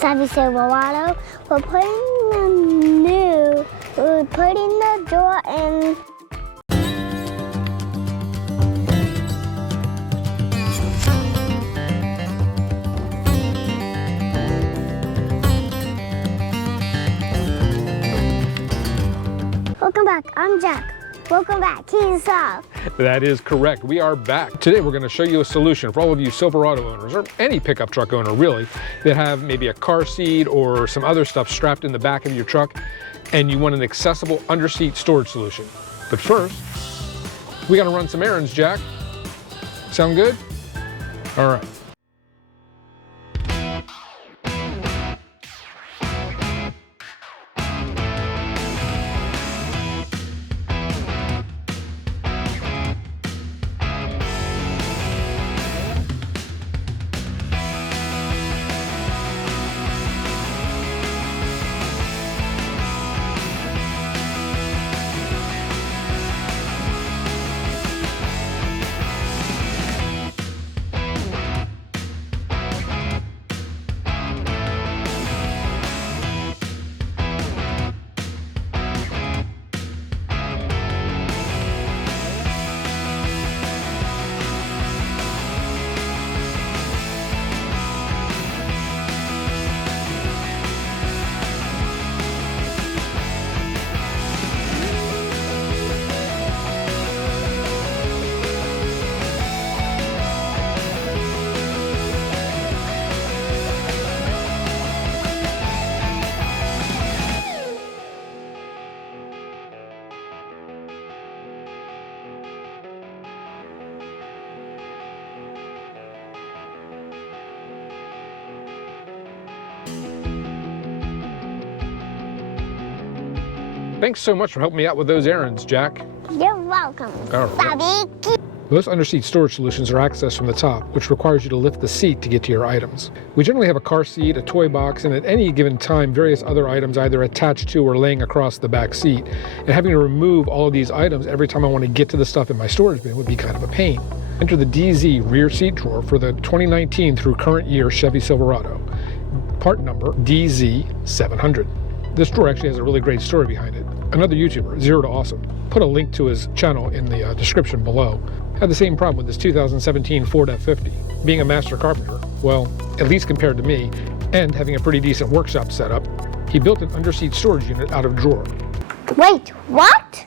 Chevy Silverado. We're putting the door in. Welcome back, I'm Jack. Welcome back, he's Saav. That is correct. We are back. Today we're going to show you a solution for all of you Silverado owners, or any pickup truck owner really, that have maybe a car seat or some other stuff strapped in the back of your truck, and you want an accessible under-seat storage solution. But first, we got to run some errands, Jack. Sound good? All right. Thanks so much for helping me out with those errands, Jack. You're welcome, Saav. Most under-seat storage solutions are accessed from the top, which requires you to lift the seat to get to your items. We generally have a car seat, a toy box, and at any given time, various other items either attached to or laying across the back seat. And having to remove all of these items every time I want to get to the stuff in my storage bin would be kind of a pain. Enter the DeeZee rear seat drawer for the 2019 through current year Chevy Silverado. Part number DeeZee700. This drawer actually has a really great story behind it. Another YouTuber, Zero to Awesome, put a link to his channel in the description below. Had the same problem with his 2017 Ford F-50. Being a master carpenter, well, at least compared to me, and having a pretty decent workshop setup, he built an under-seat storage unit out of drawer. Wait, what?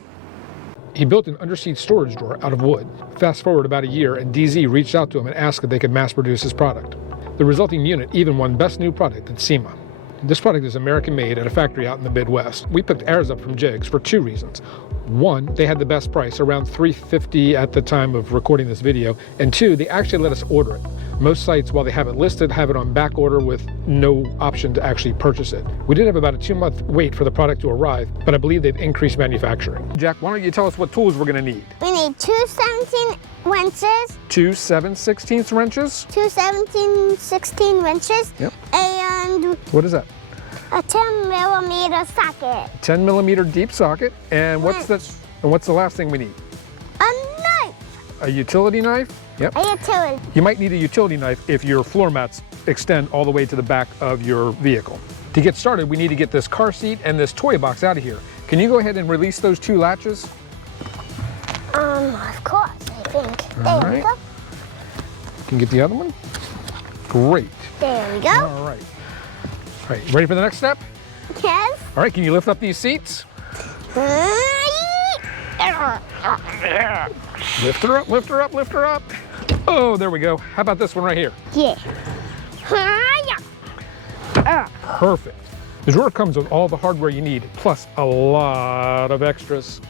He built an under-seat storage drawer out of wood. Fast forward about a year, and DeeZee reached out to him and asked if they could mass produce his product. The resulting unit even won Best New Product at SEMA. This product is American-made at a factory out in the Midwest. We picked ours up from Jigs for two reasons. One, they had the best price, around $350 at the time of recording this video, and two, they actually let us order it. Most sites, while they have it listed, have it on back order with no option to actually purchase it. We did have about a 2-month wait for the product to arrive, but I believe they've increased manufacturing. Jack, why don't you tell us what tools we're going to need? We need two 17 wrenches. Two 7/16 wrenches? Two 17/16 wrenches. Yep. And what is that? a 10mm socket. 10mm deep socket. And what's the last thing we need? A knife. A utility knife? Yep. A utility. You might need a utility knife if your floor mats extend all the way to the back of your vehicle. To get started, we need to get this car seat and this toy box out of here. Can you go ahead and release those two latches? Of course, I think. All There right. we go. Can you get the other one? Great. There we go. All right. All right, ready for the next step? Yes. All right, can you lift up these seats? Lift her up, lift her up, lift her up. Oh, there we go. How about this one right here? Yeah. Perfect. The drawer comes with all the hardware you need, plus a lot of extras.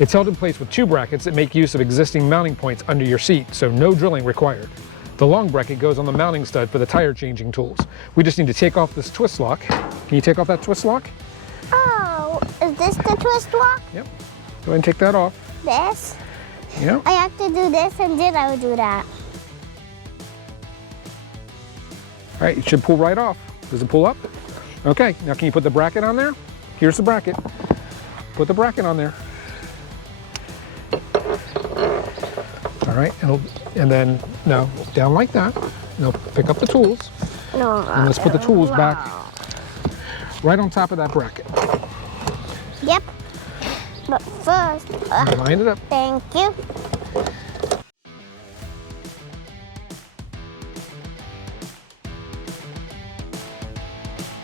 It's held in place with two brackets that make use of existing mounting points under your seat, so no drilling required. The long bracket goes on the mounting stud for the tire changing tools. We just need to take off this twist lock. Can you take off that twist lock? Oh, is this the twist lock? Yep. Go ahead and take that off. This? Yep. I have to do this and then I will do that. All right, it should pull right off. Does it pull up? Okay, now can you put the bracket on there? Here's the bracket. Put the bracket on there. All right, and then, no, down like that. Now pick up the tools. No. And let's put the tools back right on top of that bracket. Yep. But first, Line it up. thank you.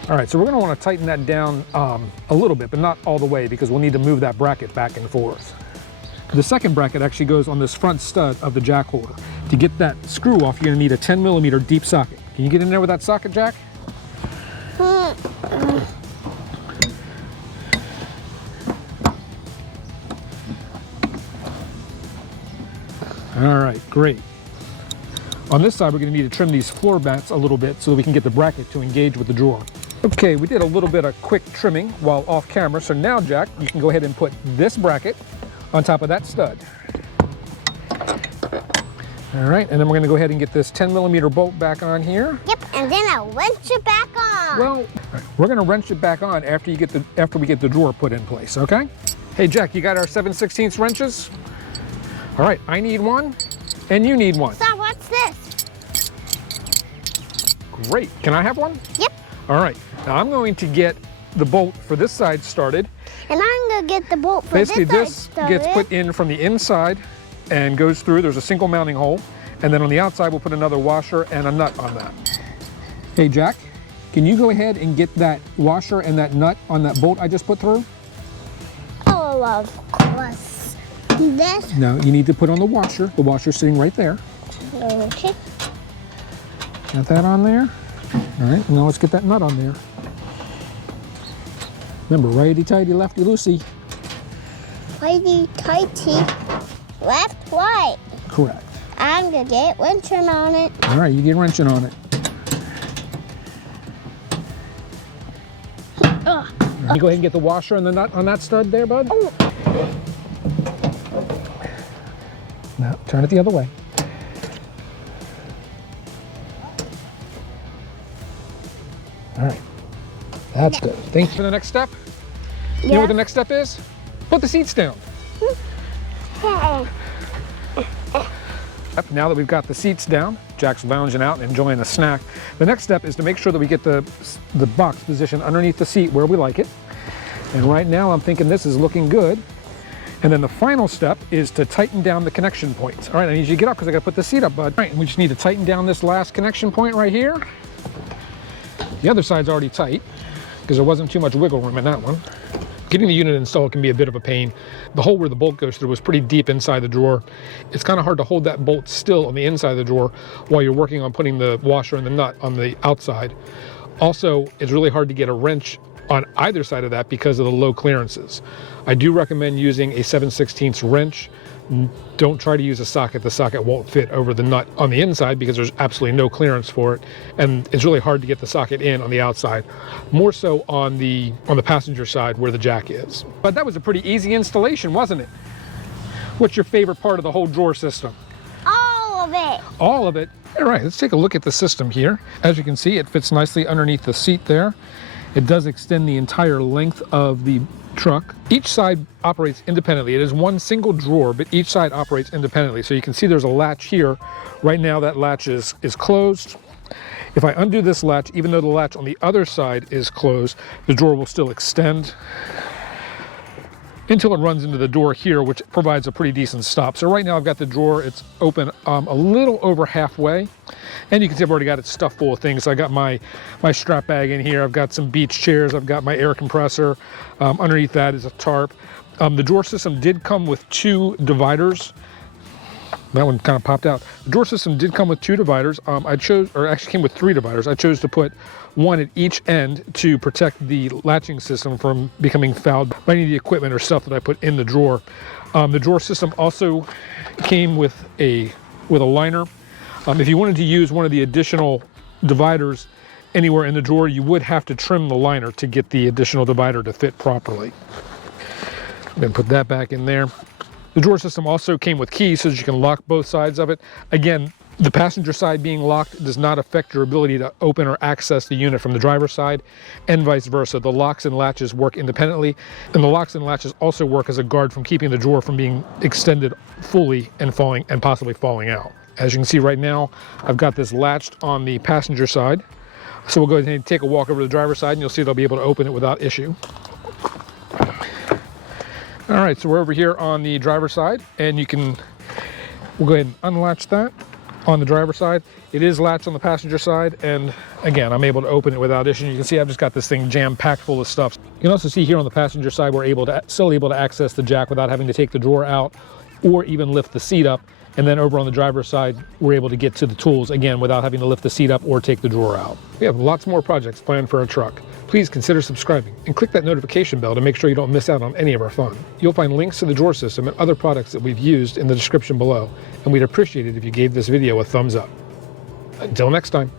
All right, so we're gonna wanna tighten that down a little bit, but not all the way because we'll need to move that bracket back and forth. The second bracket actually goes on this front stud of the jack holder. To get that screw off, you're gonna need a 10mm deep socket. Can you get in there with that socket, Jack? Hmm. All right, great. On this side, we're gonna need to trim these floor mats a little bit so that we can get the bracket to engage with the drawer. Okay, we did a little bit of quick trimming while off camera. So now, Jack, you can go ahead and put this bracket on top of that stud. All right, and then we're gonna go ahead and get this 10mm bolt back on here. Yep, and then I'll wrench it back on. Well, we're gonna wrench it back on after we get the drawer put in place, okay? Hey, Jack, you got our 7/16 wrenches? All right, I need one, and you need one. So what's this? Great, can I have one? Yep. All right, now I'm going to get the bolt for this side started. And I'm gonna get the bolt for Basically, this this side gets started. put in from the inside and goes through. There's a single mounting hole. And then on the outside, we'll put another washer and a nut on that. Hey, Jack, can you go ahead and get that washer and that nut on that bolt I just put through? Oh, of course. This. No, you need to put on the washer. The washer's sitting right there. Okay. Got that on there. All right, now let's get that nut on there. Remember, righty-tighty, lefty-loosey. Righty-tighty, left, right. Correct. I'm gonna get wrenching on it. All right, you get wrenching on it. You go ahead and get the washer and the nut on that stud there, bud. Oh. Now, turn it the other way. All right, that's good. Thanks for the next step. You know what the next step is? Put the seats down. Yeah. Now that we've got the seats down, Jack's lounging out and enjoying a snack. The next step is to make sure that we get the box positioned underneath the seat where we like it. And right now I'm thinking this is looking good. And then the final step is to tighten down the connection points. All right, I need you to get up because I got to put the seat up, bud. All right, and we just need to tighten down this last connection point right here. The other side's already tight because there wasn't too much wiggle room in that one. Getting the unit installed can be a bit of a pain. The hole where the bolt goes through was pretty deep inside the drawer. It's kind of hard to hold that bolt still on the inside of the drawer while you're working on putting the washer and the nut on the outside. Also, it's really hard to get a wrench on either side of that because of the low clearances. I do recommend using a 7/16 wrench. Don't try to use a socket. The socket won't fit over the nut on the inside because there's absolutely no clearance for it. And it's really hard to get the socket in on the outside, more so on the passenger side where the jack is. But that was a pretty easy installation, wasn't it? What's your favorite part of the whole drawer system? All of it. All of it. All right, let's take a look at the system here. As you can see, it fits nicely underneath the seat there. It does extend the entire length of the truck. Each side operates independently. It is one single drawer, but each side operates independently. So you can see there's a latch here. Right now that latch is closed. If I undo this latch, even though the latch on the other side is closed, the drawer will still extend until it runs into the door here, which provides a pretty decent stop. So right now I've got the drawer, it's open a little over halfway. And you can see I've already got it stuffed full of things. So I got my strap bag in here. I've got some beach chairs. I've got my air compressor. Underneath that is a tarp. The drawer system did come with 2 dividers. That one kind of popped out. The drawer system did come with 2 dividers. Actually came with 3 dividers. I chose to put one at each end to protect the latching system from becoming fouled by any of the equipment or stuff that I put in the drawer. The drawer system also came with a liner. If you wanted to use one of the additional dividers anywhere in the drawer, you would have to trim the liner to get the additional divider to fit properly. Then put that back in there. The drawer system also came with keys so that you can lock both sides of it. Again, the passenger side being locked does not affect your ability to open or access the unit from the driver's side, and vice versa. The locks and latches work independently, and the locks and latches also work as a guard from keeping the drawer from being extended fully and possibly falling out. As you can see right now, I've got this latched on the passenger side. So we'll go ahead and take a walk over to the driver's side, and you'll see they'll be able to open it without issue. All right, so we're over here on the driver's side, and we'll go ahead and unlatch that on the driver's side. It is latched on the passenger side, and again, I'm able to open it without issue. You can see I've just got this thing jam-packed full of stuff. You can also see here on the passenger side, we're still able to access the jack without having to take the drawer out or even lift the seat up. And then over on the driver's side, we're able to get to the tools, again, without having to lift the seat up or take the drawer out. We have lots more projects planned for our truck. Please consider subscribing and click that notification bell to make sure you don't miss out on any of our fun. You'll find links to the drawer system and other products that we've used in the description below, and we'd appreciate it if you gave this video a thumbs up. Until next time.